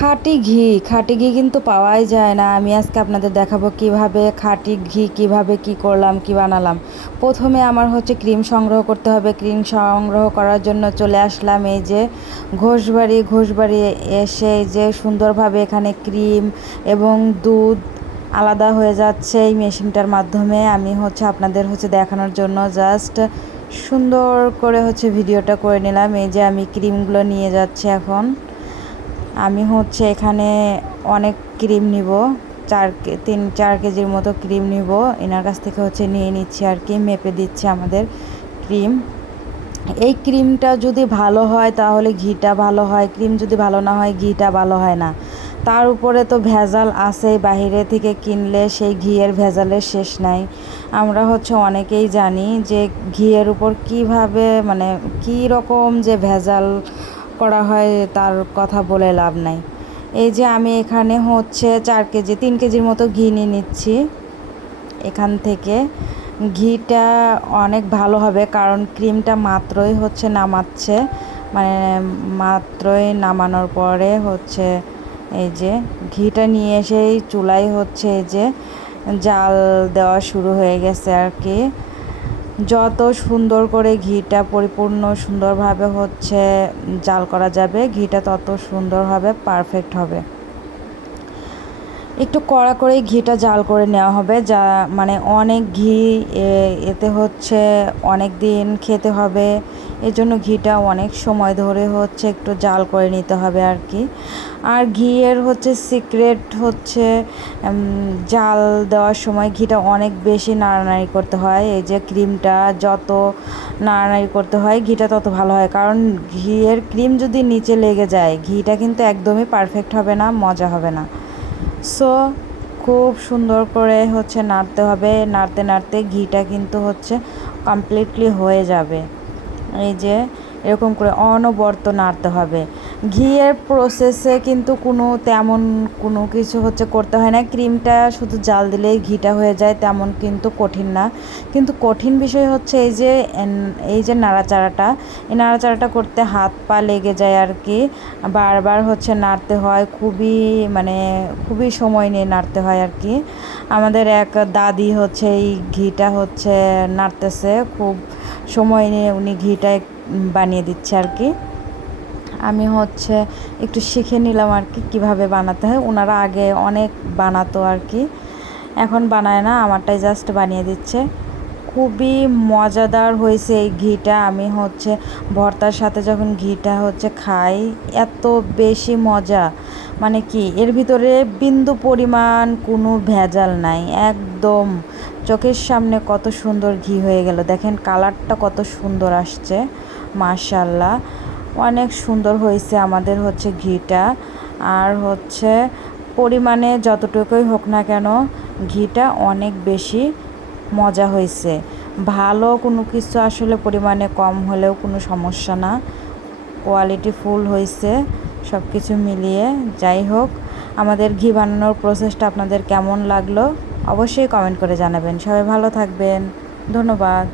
খাঁটি ঘি কিন্তু পাওয়াই যায় না। আমি আজকে আপনাদের দেখাবো কিভাবে খাঁটি ঘি কিভাবে কি করলাম কি বানালাম। প্রথমে আমার হচ্ছে ক্রিম সংগ্রহ করতে হবে। ক্রিম সংগ্রহ করার জন্য চলে আসলাম এই যে ঘোষবাড়ি এসে এই যে সুন্দরভাবে এখানে ক্রিম এবং দুধ আলাদা হয়ে যাচ্ছে এই মেশিনটার মাধ্যমে। আমি হচ্ছে আপনাদের হচ্ছে দেখানোর জন্য জাস্ট সুন্দর করে হচ্ছে ভিডিওটা করে নিলাম। এই যে আমি ক্রিমগুলো নিয়ে যাচ্ছি এখন। আমি হচ্ছে এখানে অনেক ক্রিম নিব, 4 কেজির মতো ক্রিম নিব। এনার কাছ থেকে হচ্ছে নিয়ে নিচ্ছি আর কি, মেপে দিচ্ছে আমাদের ক্রিম। এই ক্রিমটা যদি ভালো হয় তাহলে ঘিটা ভালো হয়, ক্রিম যদি ভালো না হয় ঘিটা ভালো হয় না। তার উপরে তো ভেজাল আছেই, বাইরে থেকে কিনলে সেই ঘিয়ের ভেজালের শেষ নাই। আমরা হচ্ছে অনেকেই জানি যে ঘিয়ের উপর কিভাবে মানে কী রকম যে ভেজাল করা হয় তার কথা বলে লাভ নাই। এই যে আমি এখানে হচ্ছে 3 কেজির মতো ঘি নিয়ে নিচ্ছি এখান থেকে। ঘিটা অনেক ভালো হবে কারণ ক্রিমটা মাত্রই হচ্ছে নামাচ্ছে, মানে মাত্রই নামানোর পরে হচ্ছে এই যে ঘিটা নিয়ে এসেই চুলায় হচ্ছে এই যে জাল দেওয়া শুরু হয়ে গেছে আর কি। যত সুন্দর করে ঘিটা পরিপূর্ণ সুন্দরভাবে হচ্ছে জাল করা যাবে, ঘিটা তত সুন্দর হবে, পারফেক্ট হবে। একটু কড়া করে ঘিটা জাল করে নেওয়া হবে, যা মানে অনেক ঘি এতে হচ্ছে অনেক দিন খেতে হবে। এজন্য ঘিটা অনেক সময় ধরে হচ্ছে একটু জাল করে নিতে হবে আর কি। আর ঘিয়ের হচ্ছে সিক্রেট হচ্ছে জাল দেওয়ার সময় ঘিটা অনেক বেশি নাড়ানাড়ি করতে হয়। এই যে ক্রিমটা যত নাড়ানাড়ি করতে হয় ঘিটা তত ভালো হয়, কারণ ঘিয়ের ক্রিম যদি নিচে লেগে যায় ঘিটা কিন্তু একদমই পারফেক্ট হবে না, মজা হবে না। সো খুব সুন্দর করে হচ্ছে নাড়তে হবে, নাড়তে নাড়তে ঘিটা কিন্তু হচ্ছে কমপ্লিটলি হয়ে যাবে। এই যে এরকম করে অনবরত নাড়তে হবে। ঘিয়ের প্রসেসে কিন্তু তেমন কোনো কিছু হচ্ছে করতে হয় না, ক্রিমটা শুধু জাল দিলেই ঘিটা হয়ে যায়, তেমন কিন্তু কঠিন না। কিন্তু কঠিন বিষয় হচ্ছে এই যে নাড়াচাড়াটা, এই নাড়াচাড়াটা করতে হাত পা লেগে যায় আর কি। বারবার হচ্ছে নাড়তে হয়, খুবই সময় নিয়ে নাড়তে হয় আর কি। আমাদের এক দাদি হচ্ছে এই ঘিটা হচ্ছে নাড়তেছে, খুব সময় নিয়ে উনি ঘিটা বানিয়ে দিচ্ছে আর কি। আমি হচ্ছে একটু শিখে নিলাম আর কি কীভাবে বানাতে হয়। ওনারা আগে অনেক বানাতো আর কি, এখন বানায় না, আমারটাই জাস্ট বানিয়ে দিচ্ছে। খুবই মজাদার হয়েছে এই ঘিটা। আমি হচ্ছে ভর্তার সাথে যখন ঘিটা হচ্ছে খাই এত বেশি মজা, মানে কি এর ভিতরে বিন্দু পরিমাণ কোনো ভেজাল নাই, একদম চোখের সামনে কত সুন্দর ঘি হয়ে গেল। দেখেন কালারটা কত সুন্দর আসছে, মাশাআল্লাহ অনেক সুন্দর হয়েছে আমাদের হচ্ছে ঘিটা। আর হচ্ছে পরিমাণে যতটুকুই হোক না কেন ঘিটা অনেক বেশি মজা হয়েছে। ভালো কোনো কিছু আসলে পরিমাণে কম হলেও কোনো সমস্যা না, কোয়ালিটি ফুল হয়েছে সব কিছু মিলিয়ে। যাই হোক, আমাদের ঘি বানানোর প্রসেসটা আপনাদের কেমন লাগলো অবশ্যই কমেন্ট করে জানাবেন। সবাই ভালো থাকবেন, ধন্যবাদ।